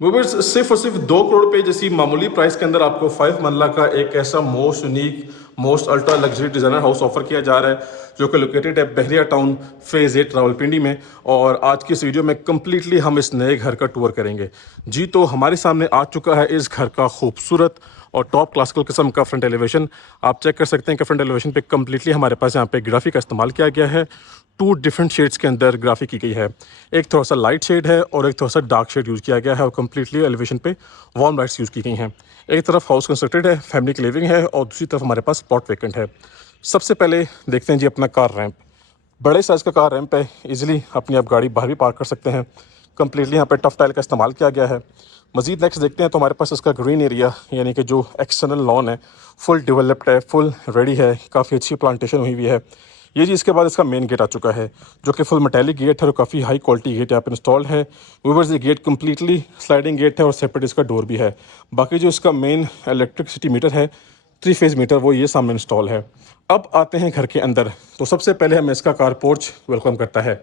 Viewers सिर्फ और सिर्फ 2 करोड़ रुपए जैसी मामूली प्राइस के अंदर आपको 5 मरला का एक ऐसा most unique most ultra luxury designer house offer किया जा रहा है जो कि लोकेटेड है बहरिया टाउन फेज 8 रावलपिंडी में। और आज की इस वीडियो में कम्प्लीटली हम इस नए घर का टूर करेंगे जी। तो हमारे सामने आ चुका है इस घर का खूबसूरत और टॉप क्लासिकल किस्म का फ्रंट एलिवेशन। आप चेक कर सकते हैं कि फ्रंट एलिवेशन पे कम्प्लीटली हमारे पास यहाँ पे ग्राफिक का इस्तेमाल किया गया है। 2 डिफरेंट शेड्स के अंदर ग्राफिक की गई है। एक थोड़ा सा लाइट शेड है और एक थोड़ा सा डार्क शेड यूज़ किया गया है और कम्प्लीटली एलिवेशन पे वार्म लाइट्स यूज़ की गई हैं। एक तरफ हाउस कंस्ट्रक्टेड है, फैमिली की लिविंग है और दूसरी तरफ हमारे पास स्पॉट वेकेंट है। सबसे पहले देखते हैं जी अपना कार रैंप। बड़े साइज़ का कार रैंप है, इजीली अपनी आप गाड़ी बाहर भी पार्क कर सकते हैं। कम्प्लीटली यहाँ पे टफ टाइल का इस्तेमाल किया गया है। मजीद नेक्स्ट देखते हैं तो हमारे पास इसका ग्रीन एरिया यानी कि जो एक्सटर्नल लॉन है फुल डेवलप्ड है, फुल रेडी है, काफ़ी अच्छी प्लांटेशन हुई हुई है। ये जी इसके बाद इसका मेन गेट आ चुका है जो कि फुल मेटालिक गेट है और काफ़ी हाई क्वालिटी गेट यहाँ पर इंस्टॉल्ड है। व्यूअर्स ये गेट कम्प्लीटली स्लाइडिंग गेट है और सेपरेट इसका डोर भी है। बाकी जो इसका मेन इलेक्ट्रिसिटी मीटर है 3 फेज मीटर वो ये सामने इंस्टॉल है। अब आते हैं घर के अंदर तो सबसे पहले हमें इसका कार पोर्च वेलकम करता है।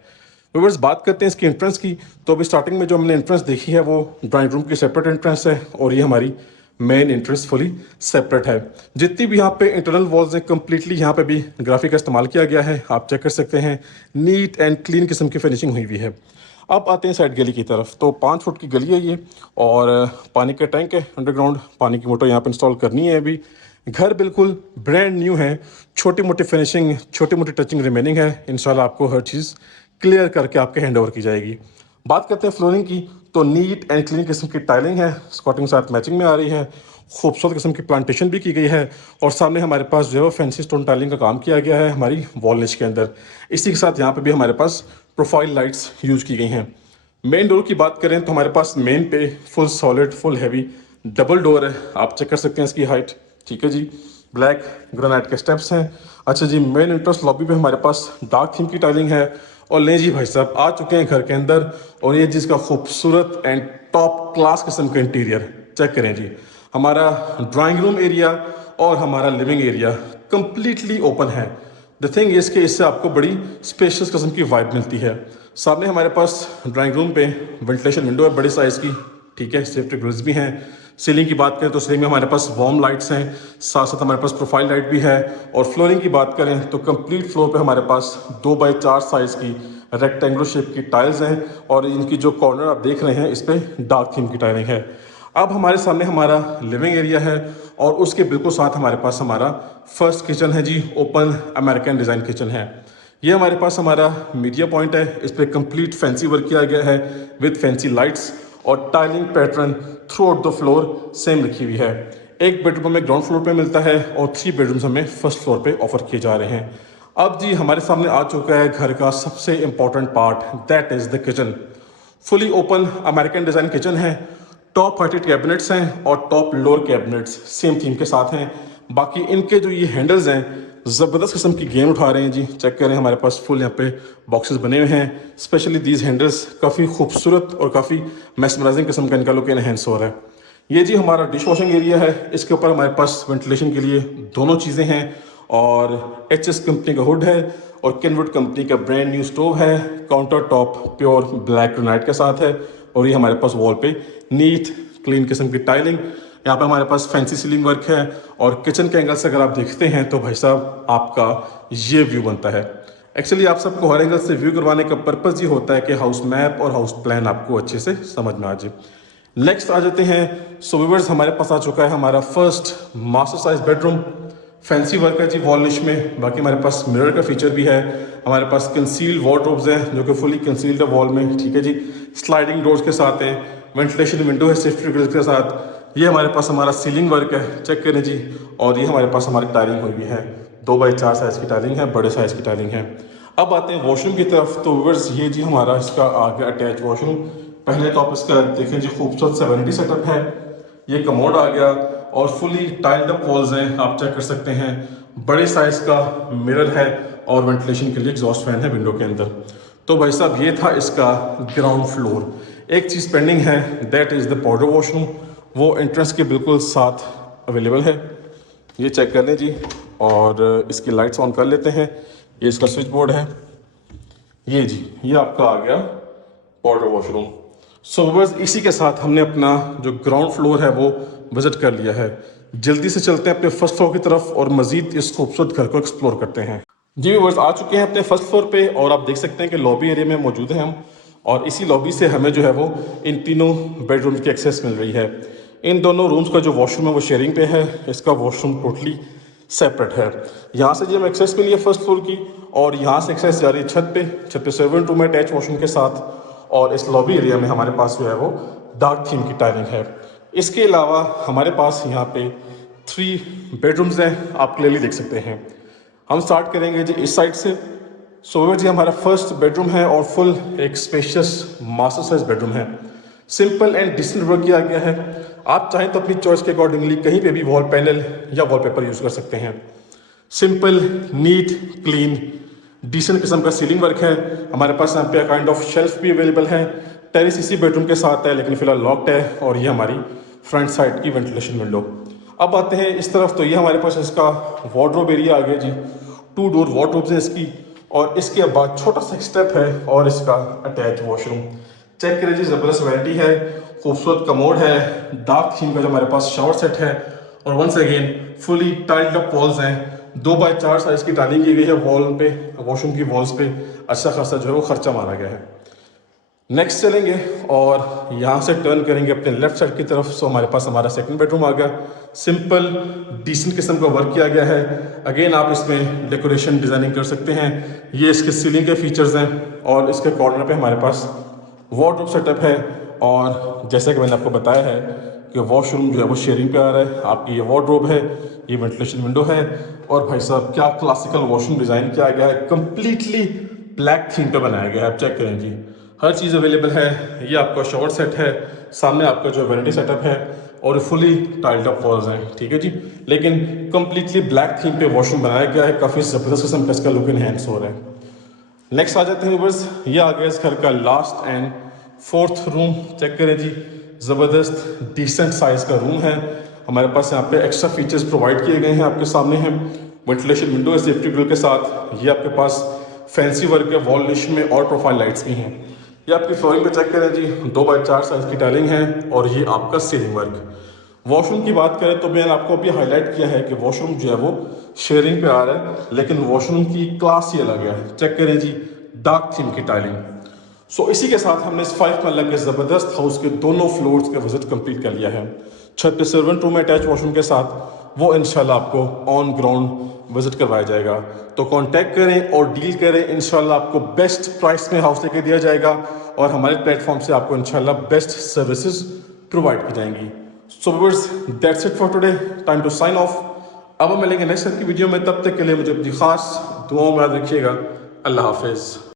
व्यूअर्स बात करते हैं इसकी एंट्रेंस की। तो अभी स्टार्टिंग में जो हमने एंट्रेंस देखी है वो ड्राइंग रूम की सेपरेट एंट्रेंस है और ये हमारी मेन एंट्रेंस फुली सेपरेट है। जितनी भी यहाँ पे इंटरनल वॉल्स हैं कम्प्लीटली यहाँ पे भी ग्राफिक का इस्तेमाल किया गया है। आप चेक कर सकते हैं नीट एंड क्लीन किस्म की फिनिशिंग हुई हुई है। अब आते हैं साइड गली की तरफ। तो 5 फुट की गली है ये और पानी का टैंक है, अंडरग्राउंड पानी की मोटर यहाँ पे इंस्टॉल करनी है। अभी घर बिल्कुल ब्रांड न्यू है, छोटी मोटी फिनिशिंग छोटी मोटी टचिंग रिमेनिंग है। इंशाल्लाह आपको हर चीज़ क्लियर करके आपके हैंड ओवर की जाएगी। बात करते हैं फ्लोरिंग की तो नीट एंड क्लीन किस्म की टाइलिंग है, स्कॉटिंग साथ मैचिंग में आ रही है। खूबसूरत किस्म की प्लांटेशन भी की गई है और सामने हमारे पास जो है फैंसी स्टोन टाइलिंग का काम किया गया है हमारी वॉल निच के अंदर। इसी के साथ यहाँ पे भी हमारे पास प्रोफाइल लाइट्स यूज की गई हैं। मेन डोर की बात करें तो हमारे पास मेन पे full solid full heavy double door है। आप चेक कर सकते हैं इसकी हाइट, ठीक है जी। ब्लैक ग्रेनाइट के स्टेप्स हैं। अच्छा जी, मेन एंट्रेंस लॉबी पे हमारे पास डार्क थीम की टाइलिंग है। और ले जी भाई साहब आ चुके हैं घर के अंदर और ये जिसका खूबसूरत एंड टॉप क्लास किस्म का इंटीरियर चेक करें जी। हमारा ड्राइंग रूम एरिया और हमारा लिविंग एरिया कंप्लीटली ओपन है। द थिंग इज कि इससे आपको बड़ी स्पेशियस किस्म की वाइब मिलती है। सामने हमारे पास ड्राइंग रूम पे वेंटिलेशन विंडो है बड़ी साइज़ की, ठीक है। सेफ्टी ग्रिल्स भी हैं। सीलिंग की बात करें तो सीलिंग में हमारे पास वार्म लाइट्स हैं, साथ साथ हमारे पास प्रोफाइल लाइट भी है। और फ्लोरिंग की बात करें तो कंप्लीट फ्लोर पे हमारे पास 2x4 साइज़ की रेक्टेंगुलर शेप की टाइल्स हैं और इनकी जो कॉर्नर आप देख रहे हैं इस पर डार्क थीम की टाइलिंग है। अब हमारे सामने हमारा लिविंग एरिया है और उसके बिल्कुल साथ हमारे पास हमारा फर्स्ट किचन है जी। ओपन अमेरिकन डिज़ाइन किचन है। ये हमारे पास हमारा मीडिया पॉइंट है, इस पर कंप्लीट फैंसी वर्क किया गया है विद फैंसी लाइट्स और tiling pattern through out the floor same रखी हुई है। एक बेडरूम हमें ग्राउंड फ्लोर पे मिलता है और 3 बेडरूम्स हमें फर्स्ट फ्लोर पे ऑफर किए जा रहे हैं। अब जी हमारे सामने आ चुका है घर का सबसे important part, that is the kitchen. Fully open American design kitchen है। टॉप हाइटेड कैबिनेट्स हैं और top lower cabinets same theme के साथ हैं। बाकी इनके जो ये हैंडल्स हैं ज़बरदस्त किस्म की गेम उठा रहे हैं जी। चेक करें हमारे पास फुल यहाँ पे बॉक्सेस बने हुए हैं। स्पेशली दीज हैंडल्स काफ़ी खूबसूरत और काफ़ी मैस्मराइजिंग किस्म का इनका लुक एनहेंस हो रहा है। ये जी हमारा डिश वॉशिंग एरिया है। इसके ऊपर हमारे पास वेंटिलेशन के लिए दोनों चीज़ें हैं और HS कंपनी का हुड है और केनवुड कंपनी का ब्रांड न्यू स्टोव है। Counter top pure black granite के साथ है और ये हमारे पास वॉल पे नीट क्लीन किस्म की टाइलिंग। यहाँ पे हमारे पास फैंसी सीलिंग वर्क है और किचन के एंगल से अगर आप देखते हैं तो भाई साहब आपका ये व्यू बनता है। एक्चुअली आप सबको हर एंगल से व्यू करवाने का पर्पज़ ये होता है कि हाउस मैप और हाउस प्लान आपको अच्छे से समझ में आ जाए। नेक्स्ट आ जाते हैं। सो व्यूअर्स हमारे पास आ चुका है हमारा first master size bedroom. Fancy work है जी वॉल निश में। बाकी हमारे पास मिरर का फीचर भी है। हमारे पास कंसील्ड वार्डरोब्स हैं जो कि फुली कंसील्ड है वॉल में, ठीक है जी। स्लाइडिंग डोर्स के साथ हैं, वेंटिलेशन विंडो है सेफ्टी ग्रिल्स के साथ। ये हमारे पास हमारा सीलिंग वर्क है, चेक करें जी। और ये हमारे पास हमारी टाइलिंग हुई भी है, 2x4 साइज़ की टाइलिंग है, बड़े साइज़ की टाइलिंग है। अब आते हैं वॉशरूम की तरफ। तो व्यूअर्स ये जी हमारा इसका आगे अटैच वॉशरूम। पहले तो आप इसका देखें जी खूबसूरत 70 सेटअप है। ये कमोड आ गया और फुली टाइल्ड अप वॉल्स हैं, आप चेक कर सकते हैं। बड़े साइज़ का मिरर है और वेंटिलेशन के लिए एग्जॉस्ट फैन है विंडो के अंदर। तो भाई साहब ये था इसका ग्राउंड फ्लोर। एक चीज़ पेंडिंग है, that is the powder washroom. वो एंट्रेंस के बिल्कुल साथ अवेलेबल है। ये चेक कर लें जी और इसकी लाइट्स ऑन कर लेते हैं। ये इसका स्विच बोर्ड है। ये जी ये आपका आ गया पाउडर वॉशरूम। सो बस इसी के साथ हमने अपना जो ग्राउंड फ्लोर है वो विज़िट कर लिया है। जल्दी से चलते हैं अपने फर्स्ट फ्लोर की तरफ और मज़ीद इस खूबसूरत घर को एक्सप्लोर करते हैं। जी व्यूअर्स, आ चुके हैं अपने फर्स्ट फ्लोर पे और आप देख सकते हैं कि लॉबी एरिया में मौजूद हैं हम, और इसी लॉबी से हमें जो है वो इन तीनों बेडरूम्स की एक्सेस मिल रही है। इन दोनों रूम्स का जो वॉशरूम है वो शेयरिंग पे है, इसका वॉशरूम टोटली सेपरेट है। यहाँ से जी हमें एक्सेस मिली है फर्स्ट फ्लोर की, और यहाँ से एक्सेस जा रही है छत पे सर्वेंट रूम है अटैच वॉशरूम के साथ, और इस लॉबी एरिया में हमारे पास जो है वो डार्क थीम की टाइलिंग है। इसके अलावा हमारे पास यहाँ पे 3 बेडरूम्स हैं, आप क्लियरली देख सकते हैं। हम स्टार्ट करेंगे जी इस साइड से। सो जी हमारा फर्स्ट बेडरूम है और फुल एक स्पेशियस मास्टर साइज बेडरूम है। सिंपल एंड डिसेंट वर्क किया गया है। आप चाहें तो अपनी चॉइस के अकॉर्डिंगली कहीं पे भी वॉल पैनल या वॉलपेपर यूज़ कर सकते हैं। सिंपल, नीट, क्लीन, डिसेंट किस्म का सीलिंग वर्क है। हमारे पास यहाँ पे काइंड ऑफ शेल्फ भी अवेलेबल है। टेरेस इसी बेडरूम के साथ है, लेकिन फिलहाल लॉक्ड है, और ये हमारी फ्रंट साइड की वेंटिलेशन विंडो। अब आते हैं इस तरफ, तो ये हमारे पास इसका वार्डरोब एरिया आ गया जी। 2 डोर वार्डरोब्स हैं इसकी, और इसके बाद छोटा सा स्टेप है और इसका अटैच वॉशरूम। चेक करें जी, ज़बरदस्त वैरायटी है, खूबसूरत कमोड है, डार्क थीम का जो हमारे पास शावर सेट है, और once again fully tiled up walls हैं। 2x4 साइज की टाइलिंग की गई है वॉल पे, वॉशरूम की वॉल्स पे अच्छा खासा जो है वो खर्चा मारा गया है। नेक्स्ट चलेंगे और यहाँ से टर्न करेंगे अपने लेफ्ट साइड की तरफ। सो हमारे पास हमारा सेकंड बेडरूम आ गया। सिंपल डिसेंट किस्म का वर्क किया गया है। अगेन आप इसमें डेकोरेशन डिज़ाइनिंग कर सकते हैं। ये इसके सीलिंग के फीचर्स हैं, और इसके कॉर्नर पे हमारे पास वार्डरोब सेटअप है, और जैसे कि मैंने आपको बताया है कि वॉशरूम जो है वो शेयरिंग पे आ रहा है। आपकी ये वार्डरोब है, ये वेंटिलेशन विंडो है, और भाई साहब क्या क्लासिकल वॉशरूम डिज़ाइन किया गया है। कम्प्लीटली ब्लैक थीम पे बनाया गया है। आप चेक करें जी, हर चीज़ अवेलेबल है। ये आपका शावर सेट है, सामने आपका जो वैनिटी सेटअप है, और फुली टाइल्ड अप वॉल्स हैं, ठीक है जी। लेकिन कम्प्लीटली ब्लैक थीम पे वॉशरूम बनाया गया है। काफ़ी ज़बरदस्त किस्म का इसका लुक इनहेंस हो रहा है। नेक्स्ट आ जाते हैं बस, ये आ गया इस घर का last and fourth room. Check करें जी, ज़बरदस्त डिसेंट साइज़ का रूम है। हमारे पास यहाँ पे एक्स्ट्रा फीचर्स प्रोवाइड किए गए हैं, आपके सामने हैं। वेंटिलेशन विंडो है सेफ्टी ग्रिल के साथ। ये आपके पास फैंसी वर्क है वॉल निश में, और प्रोफाइल लाइट्स भी हैं। ये आपकी फ्लोरिंग पे चेक करें जी, 2x4 साइज की टाइलिंग है, और ये आपका सीलिंग वर्क। वॉशरूम की बात करें तो मैंने आपको अभी हाईलाइट किया है कि वॉशरूम जो है वो शेयरिंग पे आ रहा है, लेकिन वॉशरूम की क्लास ही अलग है। चेक करें जी, डार्क थीम की टाइलिंग। सो इसी के साथ हमने इस 5 महला के ज़बरदस्त हाउस के दोनों फ्लोर्स का विजिट कंप्लीट कर लिया है। छत पे सर्वेंट रूम अटैच वॉशरूम के साथ, वो इंशाल्लाह आपको ऑन ग्राउंड विजिट करवाया जाएगा। तो कांटेक्ट करें और डील करें, इंशाल्लाह आपको बेस्ट प्राइस में हाउस लेके दिया जाएगा, और हमारे प्लेटफॉर्म से आपको इंशाल्लाह बेस्ट सर्विसेज प्रोवाइड की जाएंगी। So viewers, that's it for today, time to sign off. अब हम मिलेंगे नेक्स्ट की वीडियो में, तब तक के लिए मुझे अपनी खास दुआओं में याद रखिएगा। अल्लाह हाफिज़।